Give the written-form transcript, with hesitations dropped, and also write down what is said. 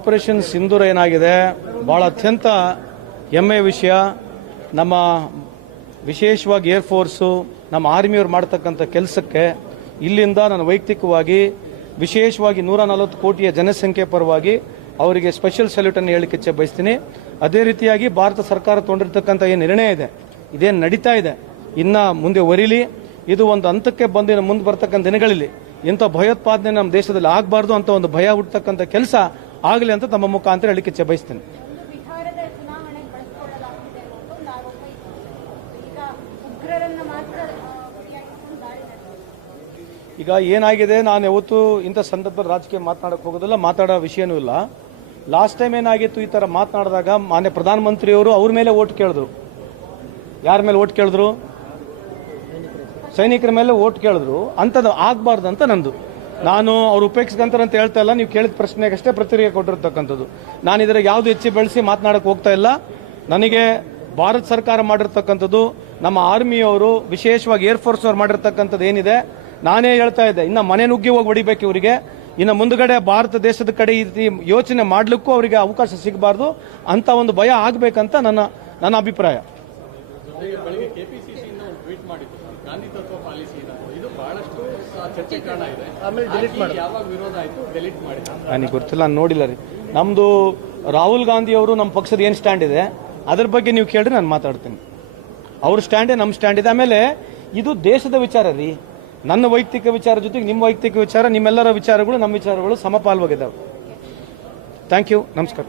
Operation ಸಿಂಧೂರ ಏನಾಗಿದೆ ಬಹಳ ಅತ್ಯಂತ ಹೆಮ್ಮೆಯ ವಿಷಯ. ನಮ್ಮ ವಿಶೇಷವಾಗಿ ಏರ್ಫೋರ್ಸು ನಮ್ಮ ಆರ್ಮಿಯವರು ಮಾಡ್ತಕ್ಕಂಥ ಕೆಲಸಕ್ಕೆ ಇಲ್ಲಿಂದ ನಾನು ವೈಯಕ್ತಿಕವಾಗಿ ವಿಶೇಷವಾಗಿ 140 ಕೋಟಿಯ ಜನಸಂಖ್ಯೆ ಪರವಾಗಿ ಅವರಿಗೆ ಸ್ಪೆಷಲ್ ಸಲ್ಯೂಟ್ ಅನ್ನು ಹೇಳಲಿಕ್ಕೆ ಇಚ್ಛೆ ಬಯಸ್ತೀನಿ. ಅದೇ ರೀತಿಯಾಗಿ ಭಾರತ ಸರ್ಕಾರ ತೊಗೊಂಡಿರ್ತಕ್ಕಂಥ ಏನು ನಿರ್ಣಯ ಇದೆ, ಇದೇನು ನಡೀತಾ ಇದೆ, ಇನ್ನ ಮುಂದೆ ಒರಿಲಿ. ಇದು ಒಂದು ಹಂತಕ್ಕೆ ಬಂದು ಮುಂದೆ ಬರ್ತಕ್ಕಂಥ ದಿನಗಳಲ್ಲಿ ಇಂಥ ಭಯೋತ್ಪಾದನೆ ನಮ್ಮ ದೇಶದಲ್ಲಿ ಆಗಬಾರ್ದು ಅಂತ ಒಂದು ಭಯ ಹುಟ್ಟತಕ್ಕಂಥ ಕೆಲಸ ಆಗಲಿ ಅಂತ ತಮ್ಮ ಮುಖಾಂತರ ಹೇಳಲಿಕ್ಕೆ ಇಚ್ಛೆ ಬಯಸ್ತೇನೆ. ಈಗ ಏನಾಗಿದೆ, ನಾನು ಯಾವತ್ತೂ ಇಂಥ ಸಂದರ್ಭದಲ್ಲಿ ರಾಜಕೀಯ ಮಾತನಾಡಕ್ಕೆ ಹೋಗೋದಿಲ್ಲ, ಮಾತಾಡೋ ವಿಷಯನೂ ಇಲ್ಲ. ಲಾಸ್ಟ್ ಟೈಮ್ ಏನಾಗಿತ್ತು, ಈ ತರ ಮಾತನಾಡಿದಾಗ ಮಾನ್ಯ ಪ್ರಧಾನಮಂತ್ರಿಯವರು ಅವ್ರ ಮೇಲೆ ಓಟ್ ಕೇಳಿದ್ರು. ಯಾರ ಮೇಲೆ ಓಟ್ ಕೇಳಿದ್ರು? ಸೈನಿಕರ ಮೇಲೆ ಓಟ್ ಕೇಳಿದ್ರು. ಅಂಥದ್ದು ಆಗಬಾರ್ದು ಅಂತ ನಂದು. ನಾನು ಅವ್ರು ಉಪೇಕ್ಷಿಸ್ಕೊಂತಾರೆ ಅಂತ ಹೇಳ್ತಾ ಇಲ್ಲ, ನೀವು ಕೇಳಿದ ಪ್ರಶ್ನೆಗಷ್ಟೇ ಪ್ರತಿಕ್ರಿಯೆ ಕೊಟ್ಟಿರ್ತಕ್ಕಂಥದ್ದು. ನಾನು ಇದರ ಯಾವುದು ಹೆಚ್ಚು ಬೆಳೆಸಿ ಮಾತನಾಡಕ್ಕೆ ಹೋಗ್ತಾ ಇಲ್ಲ. ನನಗೆ ಭಾರತ ಸರ್ಕಾರ ಮಾಡಿರ್ತಕ್ಕಂಥದ್ದು, ನಮ್ಮ ಆರ್ಮಿಯವರು ವಿಶೇಷವಾಗಿ ಏರ್ಫೋರ್ಸ್ ಅವರು ಮಾಡಿರ್ತಕ್ಕಂಥದ್ದು ಏನಿದೆ, ನಾನೇ ಹೇಳ್ತಾ ಇದ್ದೆ, ಇನ್ನು ಮನೆ ನುಗ್ಗಿ ಹೋಗಿ ಹೊಡಿಬೇಕು ಇವರಿಗೆ. ಇನ್ನು ಮುಂದುಗಡೆ ಭಾರತ ದೇಶದ ಕಡೆ ಈ ರೀತಿ ಯೋಚನೆ ಮಾಡಲಿಕ್ಕೂ ಅವರಿಗೆ ಅವಕಾಶ ಸಿಗಬಾರ್ದು ಅಂತ ಒಂದು ಭಯ ಆಗಬೇಕಂತ ನನ್ನ ಅಭಿಪ್ರಾಯ. ನನಗೆ ಗೊತ್ತಿಲ್ಲ, ನಾನು ನೋಡಿಲ್ಲ ರೀ. ನಮ್ದು ರಾಹುಲ್ ಗಾಂಧಿ ಅವರು ನಮ್ಮ ಪಕ್ಷದ ಏನು ಸ್ಟ್ಯಾಂಡ್ ಇದೆ ಅದ್ರ ಬಗ್ಗೆ ನೀವು ಕೇಳ್ರಿ, ನಾನು ಮಾತಾಡ್ತೀನಿ. ಅವ್ರ ಸ್ಟ್ಯಾಂಡೇ ನಮ್ಮ ಸ್ಟ್ಯಾಂಡ್ ಇದೆ. ಆಮೇಲೆ ಇದು ದೇಶದ ವಿಚಾರ ರೀ. ನನ್ನ ವೈಯಕ್ತಿಕ ವಿಚಾರ ಜೊತೆಗೆ ನಿಮ್ಮ ವೈಯಕ್ತಿಕ ವಿಚಾರ, ನಿಮ್ಮೆಲ್ಲರ ವಿಚಾರಗಳು ನಮ್ಮ ವಿಚಾರಗಳು ಸಮಪಾಲವಾಗಿದ್ದಾವೆ. ಥ್ಯಾಂಕ್ ಯು, ನಮಸ್ಕಾರ.